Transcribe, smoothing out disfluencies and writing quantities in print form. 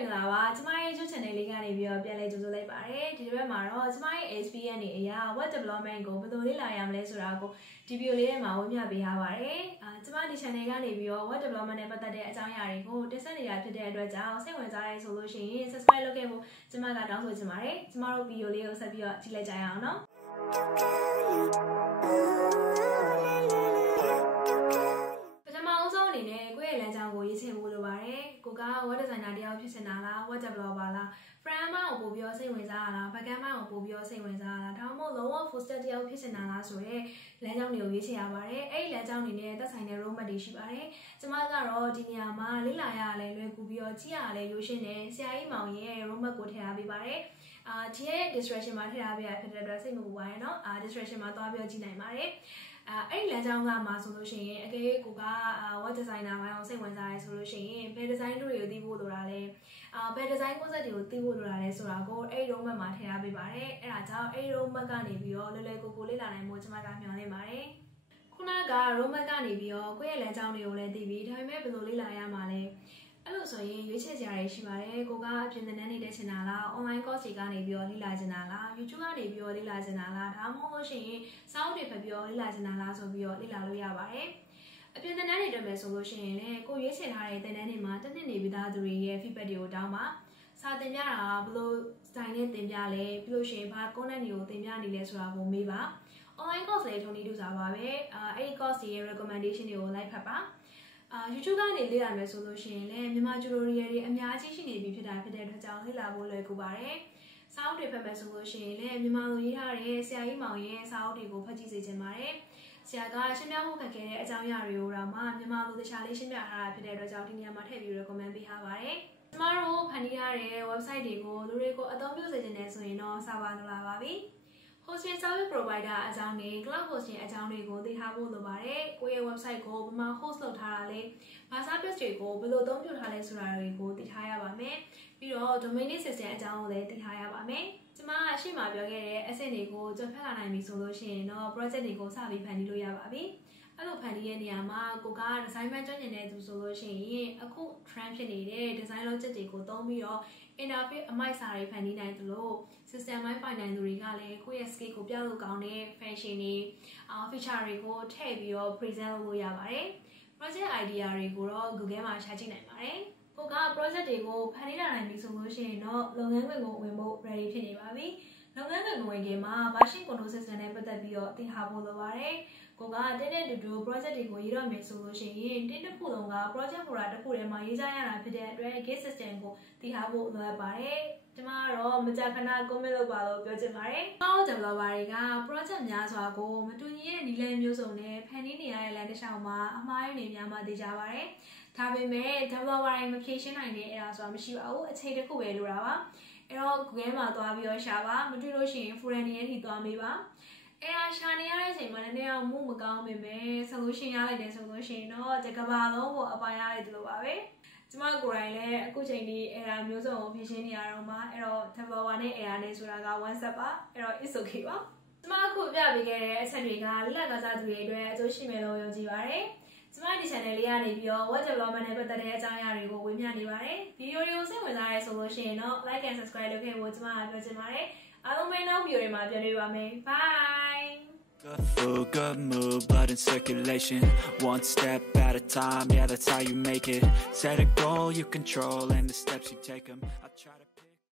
င်္ဂလာပါကျမရဲ့ YouTube channel လေးကနေပြီးတော့ပြန်လဲကြိုဆိုလိုက်ပါတယ်ဒီတစ်ပတ်မှာတော့ကျမရဲ့ SPN နေအရာ web development ကိုဘယ်လိုလေ့လာရမလဲဆိုတာကိုဒီဗီဒီယိုလေးထဲမှာဝေမျှပေးထားပါတယ်ကျမဒီ channel ကနေပြီးတော့ web development နဲ့ပတ်သက်တဲ့အကြောင်းအရာတွေကိုတင်ဆက်နေတာဖြစ်တဲ့အတွက်ကြောင့်စိတ်ဝင်စားရဲဆိုလို့ရှိရင် subscribe လုပ်ခဲ့ဖို့ကျမကတောင်းဆိုချင်ပါတယ်ကျမတို့ဗီဒီယိုလေးကိုဆက်ပြီးတော့ကြည့်လိုက်ကြရအောင်နော်အနေနဲ့ကိုယ့်ရဲ့လမ်းကြောင်းကိုရေးချင်ဖို့လိုပါတယ်ကိုက web designer တယောက်ဖြစ်နေတာလား web developer လား front end ကိုပို့ပြီးစိတ်ဝင်စားရလား back end ကိုပို့ပြီးစိတ်ဝင်စားရလားဒါမှမဟုတ်လုံးဝ full stack တယောက်ဖြစ်နေတာလားဆိုတော့လမ်းကြောင်းတွေကိုရေးချင်ရပါတယ်အဲ့ဒီလမ်းကြောင်းတွေနဲ့သက်ဆိုင်တဲ့ roadmap တွေရှိပါတယ်ကျမကတော့ဒီနေရာမှာလေ့လာရလဲလွယ်ကူပြီးတော့ကြည့်ရလဲရိုးရှင်းတယ်ဆရာကြီးမောင်ရဲ့ roadmap ကိုထည့်ထားပေးပါတယ်ဒီရဲ့ description မှာထည့်ထားပေးရဖြစ်တဲ့အတွက်စိတ်မပူပါနဲ့เนาะdescription မှာသွားပြီးကြည့်နိုင်ပါတယ်အဲ့ဒီလမ်းကြောင်းကမှာဆိုလို့ရှိရင်အကယ်၍ကိုက web designer ဘိုင်းအောင်စိတ်ဝင်စားရဲဆိုလို့ရှိရင်ဘယ် design တွေကိုသိဖို့လိုတာလဲဘယ် design concept တွေကိုသိဖို့လိုတာလဲဆိုတာကိုအဲ့ဒီ roadmap မှာထည့်ထားပေးပါတယ်အဲ့ဒါကြောင့်အဲ့ဒီ roadmap ကနေပြီးတော့လွယ်လွယ်ကူကူလေ့လာနိုင်ဖို့ကျွန်မကမျှော်လင့်ပါတယ်ခုနက roadmap ကနေပြီးတော့ကိုယ့်ရဲ့လမ်းကြောင်းတွေကိုလည်းသိပြီးဒါပေမဲ့ဘယ်လိုလေ့လာရမှာလဲအဲ့လိုဆိုရင်ရွေးချယ်စရာတွေရှိပါတယ်ကိုကအပြင်သင်တန်းနေတဲ့ချင်တာလား online course တွေကနေပြီးတော့လေ့လာချင်တာလား YouTube ကနေပြီးတော့လေ့လာချင်တာလားဒါမှမဟုတ်လို့ရှိရင်စာအုပ်တွေဖတ်ပြီးတော့လေ့လာချင်တာလားဆိုပြီးတော့လေ့လာလို့ရပါတယ်အပြင်သင်တန်းတွေတက်မယ်ဆိုလို့ရှိရင်လည်းကိုရွေးချယ်ထားတဲ့သင်တန်းတွေမှာတစ်နှစ်နေပြီးသားသူတွေရဲ့ feedback တွေကိုတောင်းပါစာသင်ပြတာကဘယ်လို style နဲ့သင်ပြလဲပြီးလို့ရှိရင်ဘာ content တွေကိုသင်ပြနေလဲဆိုတာကိုမေးပါ online course လေးထုံးနေတူစားပါပဲအဲ့ဒီ course တွေရဲ့ recommendation တွေကိုလိုက်ဖတ်ပါYouTube ကနေလေ့လာမယ်ဆိုလို့ရှိရင်လည်းမြန်မာ tutorial တွေအများကြီးရှိနေပြီဖြစ်တဲ့အတွက်ကြောင့်လေ့လာဖို့လွယ်ကူပါတယ်။စာအုပ်တွေဖတ်မယ်ဆိုလို့ရှိရင်လည်းမြန်မာလိုရေးထားတဲ့ဆရာကြီးမောင်ရဲ့စာအုပ်တွေကိုဖတ်ကြည့်စေချင်ပါတယ်။ဆရာကရှင်းပြဖို့ခက်ခဲတဲ့အကြောင်းအရာတွေကိုတော့မှမြန်မာလိုတခြားလေးရှင်းပြထားတာဖြစ်တဲ့အတွက်ကြောင့်ဒီနေရာမှာထည့်ပြီး recommend ပေးထားပါတယ်။ကျမတို့ဖန်တီးထားတဲ့ website တွေကိုလူတွေကိုအသုံးပြုစေချင်တယ်ဆိုရင်တော့စာပါလိုလာပါပြီ။ hosting service provider အကြောင်းနဲ့ cloud hosting အကြောင်းတွေကိုသိထားဖို့လိုပါတယ်။ကိုယ့်ရဲ့ website ကိုဘယ်မှာ host လုပ်ထားတာလဲ။ဘာ service တွေကိုဘယ်လိုအသုံးပြုထားလဲဆိုတာတွေကိုသိထားရပါမယ်။ပြီးတော့ domain name system အကြောင်းကိုလည်းသိထားရပါမယ်။ကျွန်မရှေ့မှာပြောခဲ့တဲ့ asset တွေကိုကြွဖက်လာနိုင်ပြီဆိုလို့ရှိရင်တော့ project တွေကိုစပြီးဖန်တီးလို့ရပါပြီ။အဲ့လိုဖန်တီးတဲ့နေရာမှာကိုက design မှကျွမ်းကျင်တဲ့သူဆိုလို့ရှိရင်အခု trend ဖြစ်နေတဲ့ design logic တွေကိုသုံးပြီးတော့ interface အမိုက်စာတွေဖန်တီးနိုင်သလို system ပိုင်းပိုင်နိုင်သူတွေကလည်းကိုယ့်ရဲ့ skill ကိုပြလို့ကောင်းတဲ့ function တွေfeature တွေကိုထည့်ပြီးတော့ present လုပ်လို့ရပါတယ် project idea တွေကိုတော့ Google မှာရှာကြည့်နိုင်ပါတယ်ကိုက project တွေကိုဖန်တီးလာနိုင်ပြီဆိုလို့ရှိရင်တော့လုပ်ငန်းခွင်ကိုဝင်ဖို့ ready ဖြစ်နေပါပြီလုပ်ငန်းခွင်ဝင်ခင်မှာ version control system နဲ့ပတ်သက်ပြီးတော့သိထားဖို့လိုပါတယ်ကိုကတင်းတဲ့တူ project တွေကိုရေးရမယ်ဆိုလို့ရှိရင်တင်းတစ်ခုလုံးက project folder တစ်ခုထဲမှာရေးကြရတာဖြစ်တဲ့အတွက် gate system ကိုသိထားဖို့လိုအပ်ပါတယ်ကျမကတော့မကြာခဏ comment လုပ်ပါလို့ပြောချင်ပါတယ်။ Cloud developer တွေက project များစွာကိုမတူညီတဲ့နည်းလမ်းမျိုးစုံနဲ့ဖန်တီးနေရတဲ့လမ်းတစ်လျှောက်မှာအမှားယွင်းတွေများမှသိကြပါတယ်။ဒါပေမဲ့ developer တွေမဖြေရှင်းနိုင်တဲ့အဲ့ဒါဆိုတာမရှိပါဘူး။အချိန်တစ်ခုပဲလိုတာပါ။အဲ့တော့ Google မှာသွားပြီးတော့ရှာပါမတွေ့လို့ရှိရင် forum တွေရဲ့ထိသွားမေးပါ။အဲ့ဒါရှာနေရတဲ့အချိန်မှာလည်းအောင်မှုမကောင်းပေမဲ့ solution ရလိုက်တယ်ဆိုလို့ရှိရင်တော့တကဘာလုံးကိုအပိုင်းရလိုက်တယ်လို့ပါပဲ။ကျမကိုယ်တိုင်လည်းအခုချိန်ဒီ error မျိုးစုံကိုဖြေရှင်းနေရတော့မှအဲ့တော့ developer နဲ့ error နဲ့ဆိုတာက one step ပါအဲ့တော့ it's okay ပါကျမအခုပြပေးခဲ့တဲ့အချက်တွေကလက်လက်ကစားသူတွေအတွက်အကျိုးရှိမယ်လို့ယုံကြည်ပါတယ်ကျမဒီ channel လေးကနေပြီးတော့ web development နဲ့ပတ်သက်တဲ့အကြောင်းအရာတွေကိုဝေမျှနေပါတယ်ဗီဒီယိုတွေကိုစိတ်ဝင်စားရဲဆိုလို့ရှိရင်တော့ like and subscribe လုပ်ခဲ့ဖို့ကျမကပြောချင်ပါတယ်အားလုံးပဲနောက်ဗီဒီယိုတွေမှာပြန်တွေ့ပါမယ် bye Good food, good mood, blood in circulation. One step at a time, yeah, that's how you make it. Set a goal you control, and the steps you take them. I try to